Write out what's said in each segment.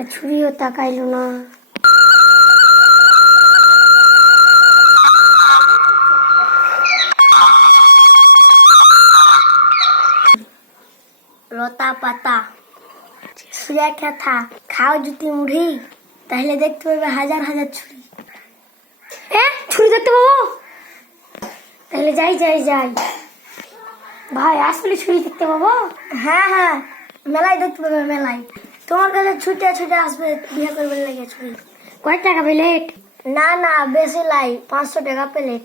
একটা ছুরিও তাকাইলো না। লতা পাতা ছুরি কথা খাও যদি মুড়ি, তাহলে দেখতে পাবে হাজার হাজার ছুরি। ছুরি দেখতে পাবো? তাহলে যাই যাই যাই। ভাই আসলে ছুরি দেখতে পাবো? হ্যাঁ হ্যাঁ, মেলায় দেখতে পাবে, মেলায়। তোমার কাছে ছুটে ছুটে আসবে বিয়ে করবে লেগে ছুরি। কয় টাকা প্লেট? না না, বেশি লাই, 500 টাকা প্লেট।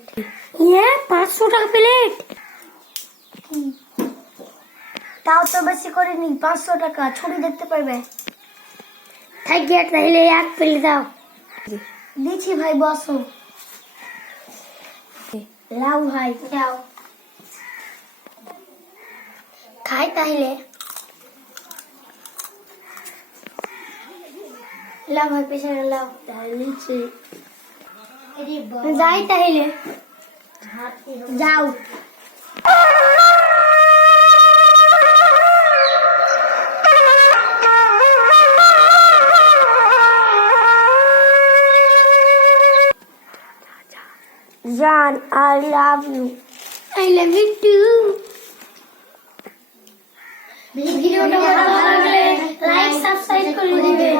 500 টাকা প্লেট? তাও তো বেশি করিনি, 500 টাকা। ছুরি দেখতে পারবে। থাকিয়ে তাহলে এক প্লেট দাও। দিচ্ছি ভাই, বসো। লাও ভাই, লাও। খাই তাহলে। লাও ভাই, পেছনে লাও। নিচ্ছি। যাই তাহলে, যাও। জান, I love you. I love you too. ভিডিওটা ভালো লাগলে লাইক সাবস্ক্রাইব করে দিবেন।